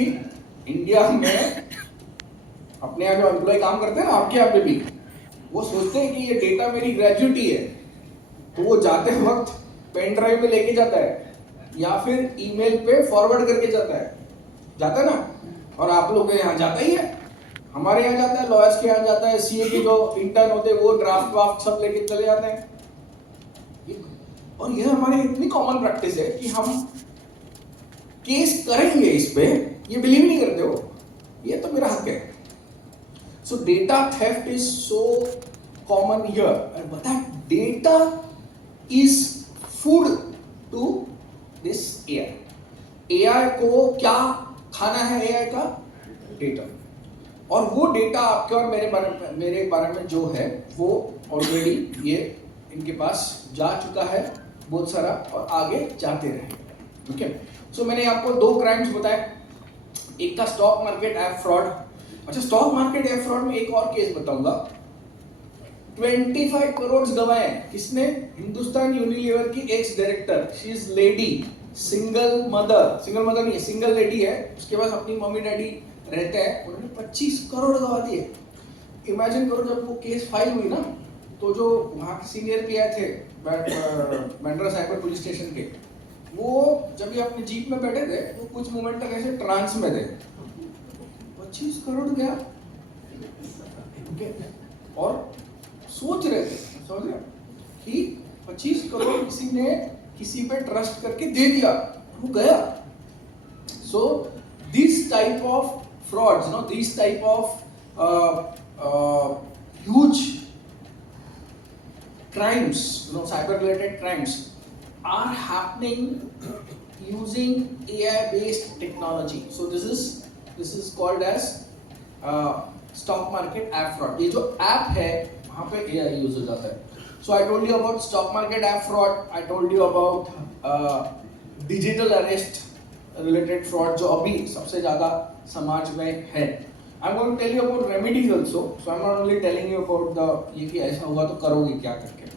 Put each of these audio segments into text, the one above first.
कि इंडिया में अपने यहाँ जो एम्प्लॉय काम करते हैं ना, आपके यहाँ पे भी, वो सोचते हैं कि ये डेटा मेरी ग्रेजुटी है, तो वो जाते वक्त पेन ड्राइव में लेके जाता है या फिर ईमेल पे फॉरवर्ड करके जाता है ना। और आप लोग के यहाँ जाता ही है, हमारे यहाँ जाता है, लॉयर्स के यहाँ जाता है, सीए के जो इंटर्न होते हैं वो ड्राफ्ट सब लेके चले जाते हैं। और यह हमारी इतनी कॉमन प्रैक्टिस है कि हम केस करेंगे इस पे, ये बिलीव नहीं करते हो, ये तो मेरा हक है। So data theft is so common here, and but data is food to this AI. AI को क्या खाना है? एआई का डेटा। और वो डेटा आपके और मेरे बारे में जो है वो ऑलरेडी ये इनके पास जा चुका है बहुत सारा, और आगे जाते रहेंगे। ओके, सो मैंने आपको 2 क्राइम्स बताए, एक था स्टॉक मार्केट ऐप फ्रॉड। अच्छा, स्टॉक मार्केट ऐप फ्रॉड में एक और केस बताऊंगा। 25 करोड़ गवाए किसने? हिंदुस्तान यूनिलीवर की ex director, she is lady, single mother नहीं है, सिंगल लेडी है, उसके पास अपनी मम्मी डैडी रहते हैं, उन्होंने 25 करोड़ गवा दिए। इमेजिन करो, जब वो केस फाइल हुई ना, तो जो वहाँ के सीनियर पीआई थे बांद्रा साइबर पुलिस स्टेशन के, वो जब ये अपने जीप में बैठे थे, वो कुछ मोमेंट तक ऐसे ट्रांस में थे। 25 करोड़ गया, और सोच रहे थे, समझ रहे कि 25 करोड़ किसी ने किसी पे ट्रस्ट करके दे दिया, वो गया। सो this type of frauds, these type of huge crimes, cyber related crimes are happening using AI based technology. So this is called as stock market app fraud. ये जो app है वहाँ पे AI यूज हो जाता है। So I told you about stock market app fraud, I told you about digital arrest related fraud जो अभी सबसे ज़्यादा समाज में है। I'm going to tell you about remedies also. So I'm not only telling you about the ये कि ऐसा हुआ तो करोगे क्या करके।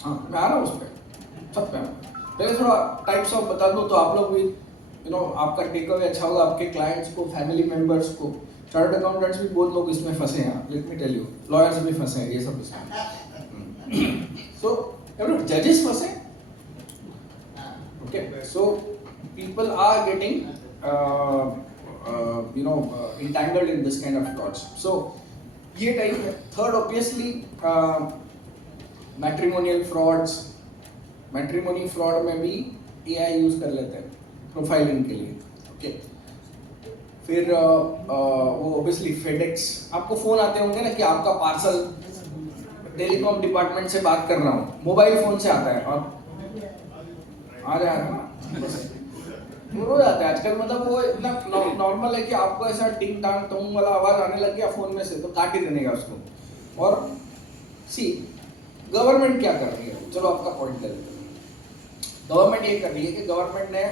हाँ, मैं आ रहा हूँ उस पे, सब पे। पहले थोड़ा टाइप्स ऑफ बता दूँ तो आप लोग भी आपका टेक अवे अच्छा होगा, आपके क्लाइंट्स को, फैमिली मेंबर्स को। चार्टर्ड अकाउंटेंट्स भी बहुत लोग इसमें फंसे हैं, let me tell you, lawyers भी फंसे हैं, ये सब इसमें। सो जजेस फंसे, okay, so people are getting entangled in this kind of frauds. So ये टाइप है। Third obviously matrimonial frauds. Matrimony fraud में भी एआई यूज कर लेते हैं प्रोफाइलिंग के लिए। ओके, फिर वो ऑब्वियसली फेडेक्स, आपको फोन आते होंगे ना कि आपका पार्सल, टेलीकॉम डिपार्टमेंट से बात कर रहा हूँ, मोबाइल फोन से आता है और आ रहा है ना, हो जाता है आजकल। मतलब वो इतना नॉर्मल है कि आपको ऐसा टिंग टांग टोंग वाला आवाज आने लग गया फोन में से, तो काट ही देने का उसको। और सी गवर्नमेंट क्या कर रही है, चलो आपका पॉइंट ले लेते हैं। गवर्नमेंट ये कर रही है कि गवर्नमेंट ने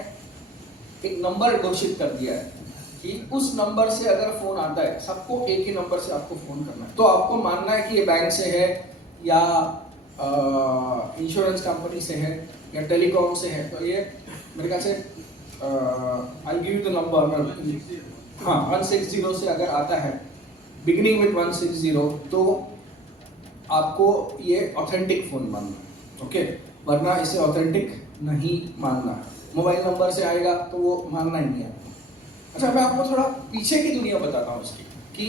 एक नंबर घोषित कर दिया है कि उस नंबर से अगर फोन आता है, सबको एक ही नंबर से आपको फोन करना है। तो आपको मानना है कि ये बैंक से है या इंश्योरेंस कंपनी से है या टेलीकॉम से है, तो ये मेरे ख्याल से I give you the number. हाँ, 160 से अगर आता है, बिगिनिंग विद 160, तो आपको ये ऑथेंटिक फोन मानना है। ओके, वरना इसे ऑथेंटिक नहीं मानना है। मोबाइल नंबर से आएगा तो वो मानना ही नहीं है। अच्छा, मैं आपको थोड़ा पीछे की दुनिया बताता हूँ इसकी, कि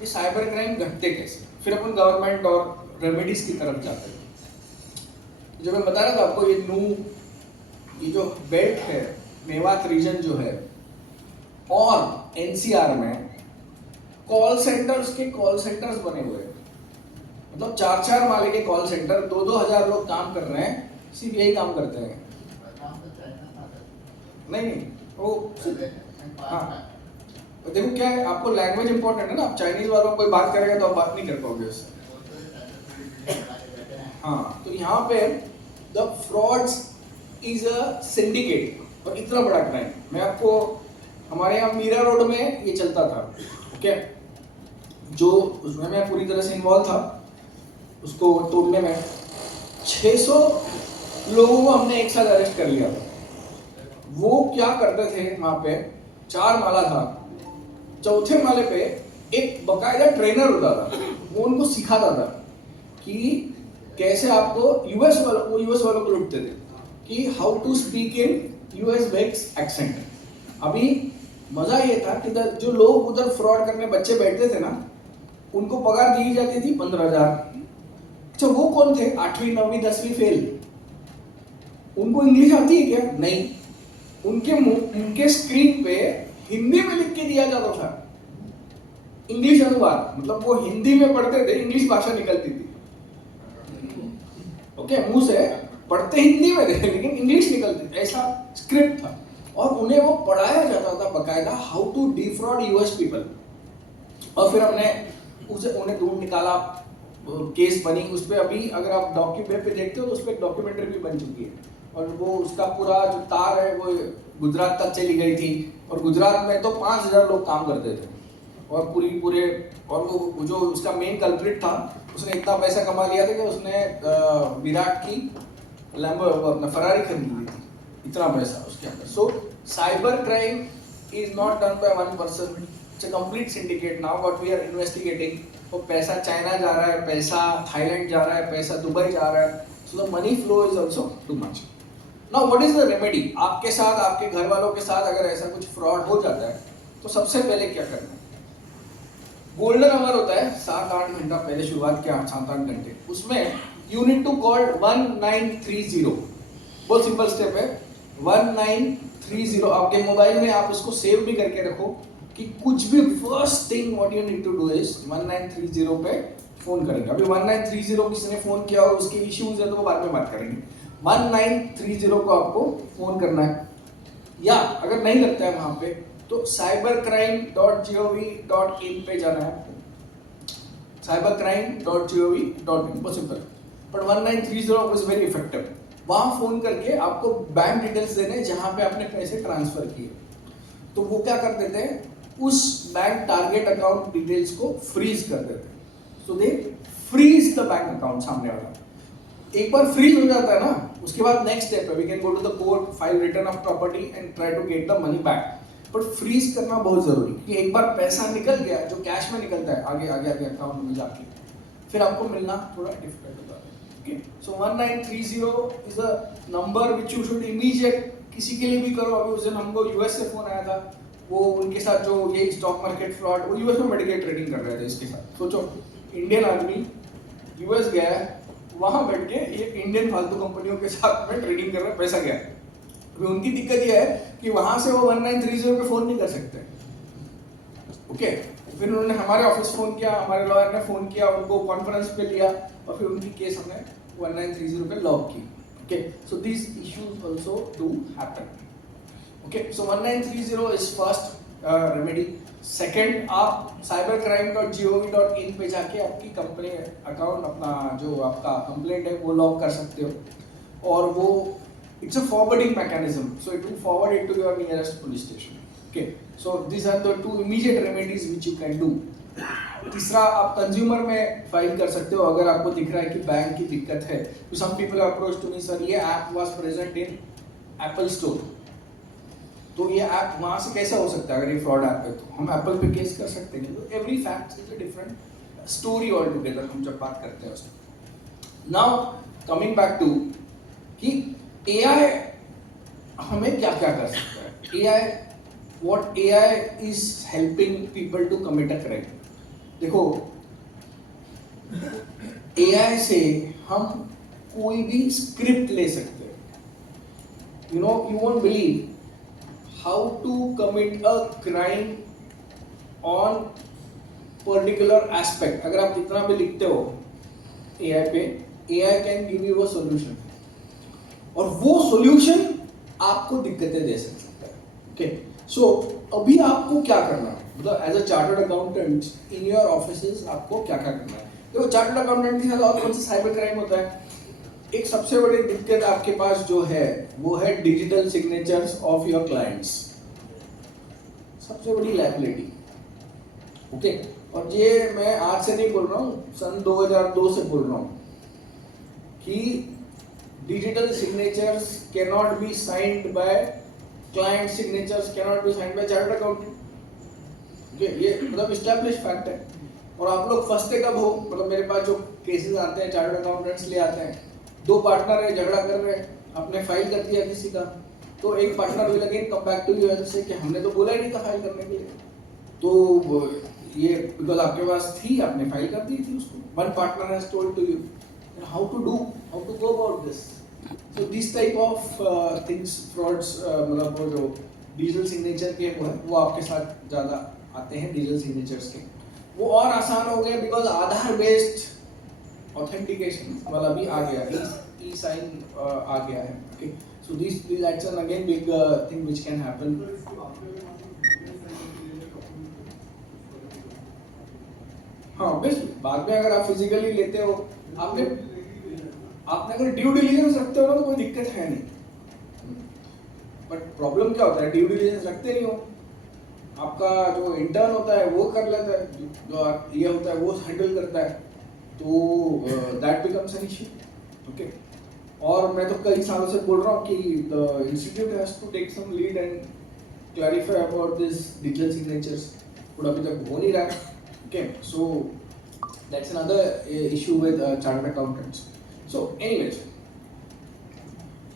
ये साइबर क्राइम घटते कैसे, फिर अपन गवर्नमेंट और रेमेडीज की तरफ जाते हैं। जो मैं बता रहा था आपको, ये जो बेल्ट है, मेवात रीजन जो है, और एनसीआर में कॉल सेंटर्स बने हुए हैं। मतलब 4-4 माले के कॉल सेंटर, 2-2 हजार लोग काम कर रहे हैं, सिर्फ यही काम करते हैं। नहीं, वो हाँ, देखो क्या है, आपको लैंग्वेज इंपॉर्टेंट है ना। आप चाइनीज वालों कोई बात करेगा तो आप बात नहीं कर पाओगे उससे। हाँ, तो यहाँ पे the frauds is a syndicate, और इतना बड़ा क्राइम। मैं आपको, हमारे यहाँ मीरा रोड में ये चलता था। ओके, जो उसमें मैं पूरी तरह से इन्वॉल्व था, उसको तोड़ने में 600 लोगों को हमने एक साथ अरेस्ट कर लिया था। वो क्या करते थे वहां पे, 4 माला था, चौथे माले पे एक बकायदा ट्रेनर होता था, वो उनको सिखाता था कि कैसे आपको यूएस वालों को लुटते थे कि how to speak in US backs accent. अभी मजा ये था कि जो लोग उधर फ्रॉड करने बच्चे बैठते थे ना, उनको पगार दी जाती थी 15,000। अच्छा, वो कौन थे? 8वीं 9वीं 10वीं फेल, उनको इंग्लिश आती है क्या? नहीं। उनके स्क्रीन पे हिंदी में लिख के दिया जाता था इंग्लिश अनुवाद, मतलब वो हिंदी में पढ़ते थे, इंग्लिश भाषा निकलती थी। ओके, मुंह से पढ़ते हिंदी में थे लेकिन इंग्लिश निकलती थी, ऐसा स्क्रिप्ट था। और उन्हें वो पढ़ाया जाता था बकायदा, how to defraud US people. और फिर हमने उन्हें ढूंढ निकाला, केस बनी उस पर। अभी अगर आप डॉक्यूमेंट पे देखते हो तो उस पर एक डॉक्यूमेंट्री भी बन चुकी है, और वो उसका पूरा जो तार है वो गुजरात तक चली गई थी, और गुजरात में तो 5,000 लोग काम करते थे, और पूरे और वो जो उसका मेन कल्प्रिट था, उसने इतना पैसा कमा लिया था कि उसने विराट की अपना फरारी खरीद ली थी, इतना पैसा उसके अंदर। So cyber crime is not done by one person, it's a complete syndicate now what we are investigating. वो पैसा चाइना जा रहा है, पैसा थाईलैंड जा रहा है, पैसा दुबई जा रहा है, so the money flow is also too much. Now what is the remedy? आपके साथ, आपके घर वालों के साथ अगर ऐसा कुछ फ्रॉड हो जाता है तो सबसे पहले क्या करना है? गोल्डन आवर होता है, 7-8 घंटा पहले शुरुआत किया, 7-8 घंटे, उसमें यू नीड टू कॉल 1930। बहुत सिंपल स्टेप है, 1930। आपके मोबाइल में आप उसको सेव भी करके रखो कि कुछ भी first thing what you need to do is 1930 पे फोन करेंगे। अभी 1930 किसी ने फोन किया और उसके इश्यूज है तो वो बाद में बात करेंगे। 1930 को आपको फोन करना है, या अगर नहीं लगता है वहां पे तो cybercrime.gov.in पे जाना है, cybercrime.gov.in, बहुत simple. But 1930 is very effective. वहां फोन करके आपको बैंक डिटेल्स देने जहां पे आपने पैसे ट्रांसफर किए, तो वो क्या कर देते हैं, उस बैंक टारगेट अकाउंट डिटेल्स को फ्रीज कर देते हैं। सो दे फ्रीज द बैंक अकाउंट सामने वाला। एक बार फ्रीज हो जाता है ना, उसके बाद नेक्स्ट स्टेप है, we can go to the court, file return of property and try to get the money back. But freeze करना बहुत जरूरी, कि एक बार पैसा निकल गया जो कैश में निकलता है आगे अकाउंट में जाके, फिर आपको मिलना थोड़ा डिफिकल्ट होता है। Okay, so 1930 is a number which you should immediate, किसी के लिए भी करो। अभी उस दिन हमको यूएस से फोन आया था, वो उनके साथ जो ये स्टॉक मार्केट फ्रॉड, वो यूएस में मेडिकल ट्रेडिंग कर रहे थे इसके साथ। सोचो, इंडियन आदमी यूएस गया है, वहां बैठ के एक इंडियन फालतू कंपनियों के साथ में ट्रेडिंग कर रहा है, पैसा गया। अभी उनकी दिक्कत यह है कि वहां से वो 1930 पे फोन नहीं कर सकते। ओके, फिर उन्होंने हमारे ऑफिस फोन किया, हमारे लॉयर ने फोन किया, उनको कॉन्फ्रेंस पे लिया, और फिर उनकी केस हमने 1930 पे लॉक की। Okay, so these issues also do happen. Okay, so 1930 is first remedy. Second, आप cybercrime.gov.in पे जाके आपकी कंपनी अकाउंट, अपना जो आपका कंप्लेंट है वो लॉक कर सकते हो, और वो it's a forwarding mechanism, so it will forward it to your nearest police station. Okay, so these are the two immediate remedies which you can do. तीसरा, आप कंज्यूमर में फाइल कर सकते हो अगर आपको दिख रहा है कि बैंक की दिक्कत है। तो some people approach to me, sir ये app was present in Apple Store, तो ये ऐप वहां से कैसा हो सकता है? अगर ये फ्रॉड ऐप है तो हम एप्पल पे केस कर सकते हैं। तो every fact is a different story all together, हम जब बात करते हैं उसमें। नाउ कमिंग बैक टू कि एआई हमें क्या क्या कर सकता है। AI, what AI is helping people to commit a crime. देखो, एआई से हम कोई भी स्क्रिप्ट ले सकते हैं। You won't believe how to commit a crime on particular aspect. अगर आप इतना भी लिखते हो एआई पे, AI can give you a solution, और वो सॉल्यूशन आपको दिक्कतें दे सकता है। ओके, सो अभी आपको क्या करना है, मतलब as a chartered accountant in your offices आपको क्या क्या करना है। देखो, चार्टर्ड अकाउंटेंट के साथ और कौन सा साइबर क्राइम होता है? एक सबसे बड़ी दिक्कत आपके पास जो है वो है digital signatures of your clients, सबसे बड़ी लायबिलिटी। ओके, और ये मैं आज से नहीं बोल रहा हूँ, सन 2002 से बोल रहा हूँ कि digital signatures cannot be signed by client signatures cannot be signed by chartered accountant. Okay, ये मतलब established fact है। और आप लोग फंसते कब हो, मतलब मेरे पास जो केसेस आते हैं चार्टर्ड अकाउंटेंट्स ले आते हैं, दो पार्टनर है, झगड़ा कर रहे हैं, आपने फाइल कर दिया किसी का, तो एक partner will again come back to you से कि हमने तो बोला ही नहीं था फाइल करने के लिए, तो ये बिकॉज आपके पास थी, आपने फाइल कर दी थी उसको, one partner has told to you how to go about this. So this type of things frauds, मतलब वो जो डिजिटल सिग्नेचर के वो आपके साथ ज़्यादा आते हैं, डिजिटल सिग्नेचर्स के वो और आसान हो गए बिकॉज आधार बेस्ड ऑथेंटिकेशन वाला भी आ गया, ई साइन आ गया है। Okay, so this that's an again big thing which can happen. हाँ बेस्ट, बाद में अगर आप फिजिकली लेते हो, आपने अगर ड्यू डिलिजेंस रखते हो ना तो कोई दिक्कत है नहीं, बट प्रॉब्लम क्या होता है, ड्यू डिलिजेंस रखते नहीं हो, आपका जो इंटर्न होता है वो कर लेता है, जो ये होता है वो हैंडल करता है, तो that becomes an issue. Okay, और मैं तो कई सालों से बोल रहा हूँ कि the institute has to take some lead and clarify about this digital signatures, but अभी तक हो नहीं रहा है। Okay, so that's another issue with chartered accountants. So anyways,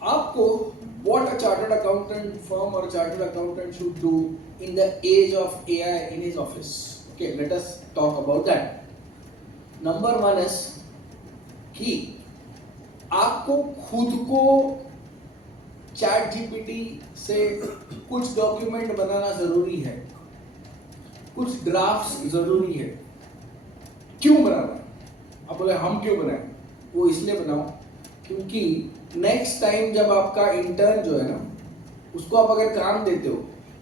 आपको what a chartered accountant firm or a chartered accountant should do in the age of AI in his office. Okay, let us talk about that. Number one is कि आपको खुद को chat GPT से कुछ document बनाना जरूरी है, कुछ drafts जरूरी है। क्यों बनाना? आप बोले हम क्यों बनाएं? वो इसलिए बनाओ क्योंकि नेक्स्ट टाइम जब आपका इंटर्न जो है ना, उसको आप अगर काम देते हो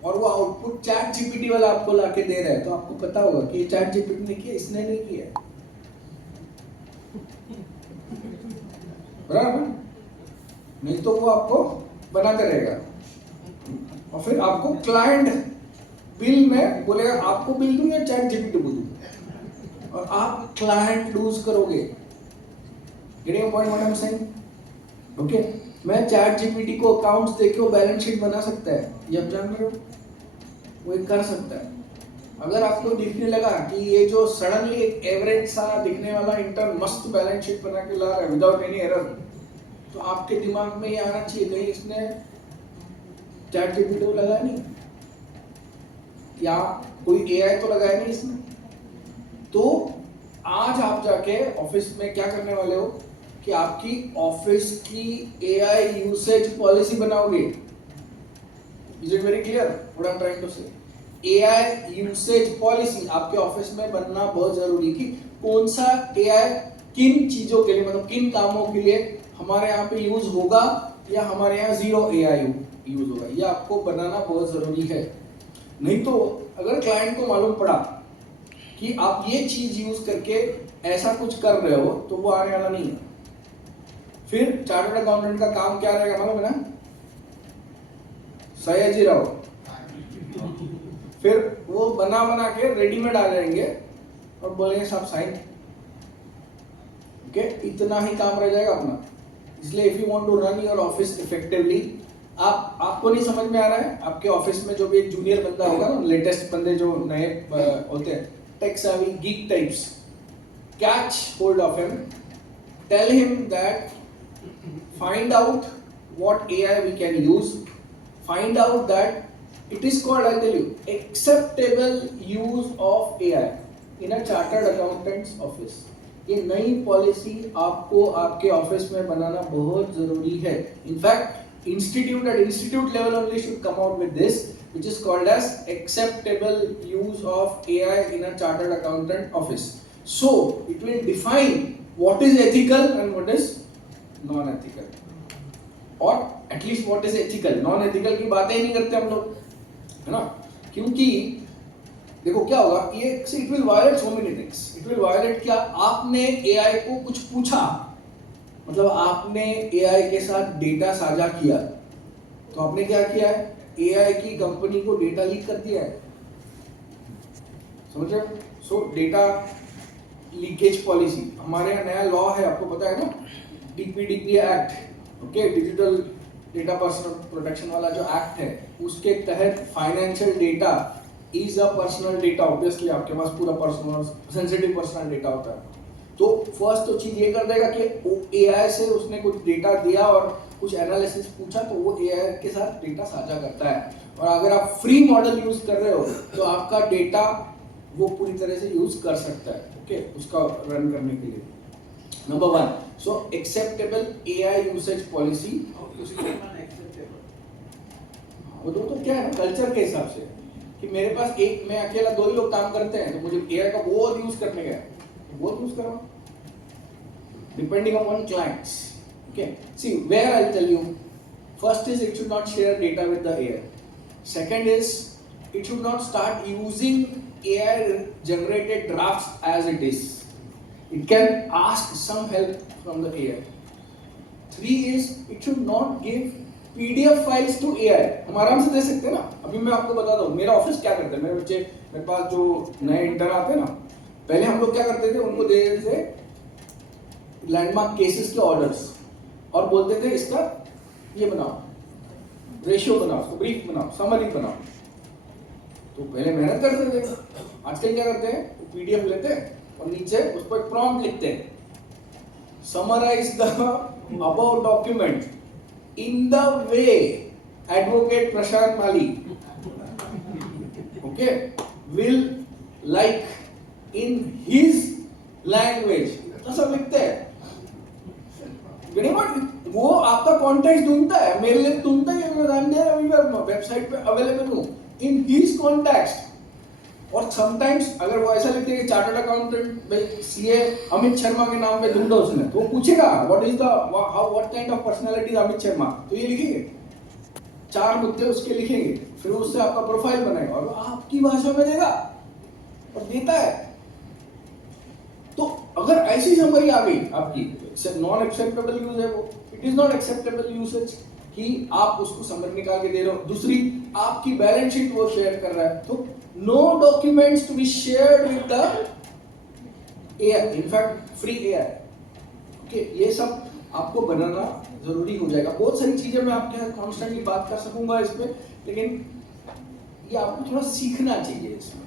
और वो आउटपुट चैट जीपीटी वाला आपको लाके दे रहा है, तो आपको पता होगा कि ये चैट जीपीटी ने किया, इसने नहीं किया, बराबर? नहीं तो वो आपको बनाते रहेगा और फिर आपको क्लाइंट बिल में बोलेगा आपको बिल दूं या चैट जीपीटी को दूं, और आप क्लाइंट लूज करोगे। Getting a point what I am saying? Okay, मैं चैट जीपीटी को अकाउंट्स देके वो बैलेंस शीट बना सकता है, ये आप जान रहे हो, वो कर सकता है। अगर आपको दिखने लगा कि ये जो सडनली एक एवरेज सा दिखने वाला इंटर्न मस्त बैलेंस शीट बना के ला रहा है विदाउट एनी एरर, तो आपके दिमाग में ये आना चाहिए कहीं इसने चैट जीपीटी को लगाया नहीं, या कोई एआई तो लगाया नहीं इसमें। तो आज आप जाके ऑफिस में क्या करने वाले हो कि आपकी ऑफिस की एआई यूसेज पॉलिसी बनाओगे। Is it very clear what I am trying to say? AI usage policy आपके ऑफिस में बनना बहुत जरूरी, कि कौन सा एआई किन चीजों के लिए, मतलब किन कामों के लिए हमारे यहाँ पे यूज होगा या हमारे यहाँ जीरो एआई यूज होगा, ये आपको बनाना बहुत जरूरी है। नहीं तो अगर क्लाइंट को मालूम पड़ा कि आप ये चीज यूज करके ऐसा कुछ कर रहे हो, तो वो आने वाला नहीं है। फिर चार्टर्ड अकाउंटेंट का काम क्या रहेगा मालूम है ना? सयाजी रहो। फिर वो बना के रेडीमेड आ जाएंगे और बोलेंगे साहब साइन। ओके, इतना ही काम रह जाएगा अपना। इसलिए if you want to run your office effectively, आपको नहीं समझ में आ रहा है, आपके ऑफिस में जो भी एक जूनियर बंदा होगा ना, लेटेस्ट बंदे जो नए होते हैं, take savvy geek types, catch hold of him, tell him that find out what AI we can use, find out that it is called, I'll tell you, acceptable use of AI in a chartered accountant's office. ये नई policy आपको आपके office में बनाना बहुत जरूरी है। In fact institute at institute level only should come out with this, which is called as acceptable use of AI in a chartered accountant office. So it will define what is ethical and what is non-ethical, or at least what is ethical. Non-ethical की बातें ही नहीं करते हम लोग, है ना? क्योंकि देखो क्या होगा, ये it will violate so many things. It will violate क्या? आपने AI को कुछ पूछा, मतलब आपने AI के साथ डेटा साझा किया, तो आपने क्या किया है? AI की कंपनी को डेटा लीक कर दिया है, समझ रहे हो? सो डेटा लीकेज पॉलिसी, हमारे यहाँ नया लॉ है, आपको पता है ना, DPDP act, okay, digital data personal protection वाला जो एक्ट है उसके तहत financial data is a personal data. Obviously आपके पास पूरा पर्सनल सेंसिटिव पर्सनल डेटा होता है, तो फर्स्ट तो चीज ये कर देगा कि एआई से उसने कुछ डेटा दिया और कुछ एनालिसिस पूछा तो वो एआई के साथ डेटा साझा करता है। और अगर आप फ्री मॉडल यूज कर रहे हो तो आपका डेटा वो पूरी तरह से यूज कर सकता है, ओके, उसका रन करने के लिए। नंबर 1, सो एक्सेप्टेबल एआई यूसेज पॉलिसी। वो तो क्या है कल्चर के हिसाब से कि मेरे पास मैं अकेला 2 ही लोग काम करते हैं तो मुझे एआई का बहुत यूज करने का है, बहुत यूज करो, depending on clients. Okay, see where I'll tell you. First is it should not share data with the AI. Second is it should not start using AI generated drafts as it is. It can ask some help from the AI. 3 is it should not give PDF files to AI. हम आराम से दे सकते हैं ना। अभी मैं आपको बता दूं मेरा ऑफिस क्या करते हैं, मेरे बच्चे मेरे पास जो नए इंटर्न आते हैं ना, पहले हम लोग क्या करते थे, उनको दे देते थे लैंडमार्क केसेस के ऑर्डर्स और बोलते थे इसका ये बनाओ, रेशियो बनाओ, उसको ब्रीफ बनाओ, समरी बनाओ। तो पहले मेहनत करते थे, आजकल क्या करते हैं पीडीएफ लेते हैं और नीचे उस पर प्रॉम्प्ट लिखते हैं, summarise the above document in the way advocate Prashant Mali okay will like in his language, तो सब लिखते हैं। वो आपका कॉन्टेक्स्ट ढूंढता है, मेरे लिए ढूंढता है, वेबसाइट पे अवेलेबल हूं इन हिज कॉन्टेक्स्ट। और समटाइम्स अगर वो ऐसा लिखते हैं कि chartered accountant CA Amit Sharma के नाम पे ढूंढा उसने, तो वो पूछेगा what kind of personality Amit Sharma, तो ये लिखेंगे 4 मुद्दे उसके लिखेंगे, फिर उससे आपका प्रोफाइल बनाएगा और आपकी भाषा में देगा और देता है। तो अगर ऐसी समरी आ गई आपकी, नॉन एक्सेप्टेबल यूज है वो, it is not acceptable usage कि आप उसको समरी निकाल के दे रहे हो। दूसरी, आपकी बैलेंस शीट वो शेयर कर रहा है, तो no documents to be shared with the AI, in fact free AI. Okay, ये सब आपको बनाना जरूरी हो जाएगा। बहुत सारी चीजें मैं आपके साथ कॉन्स्टेंटली बात कर सकूंगा इस पे, लेकिन ये आपको थोड़ा सीखना चाहिए इसमें।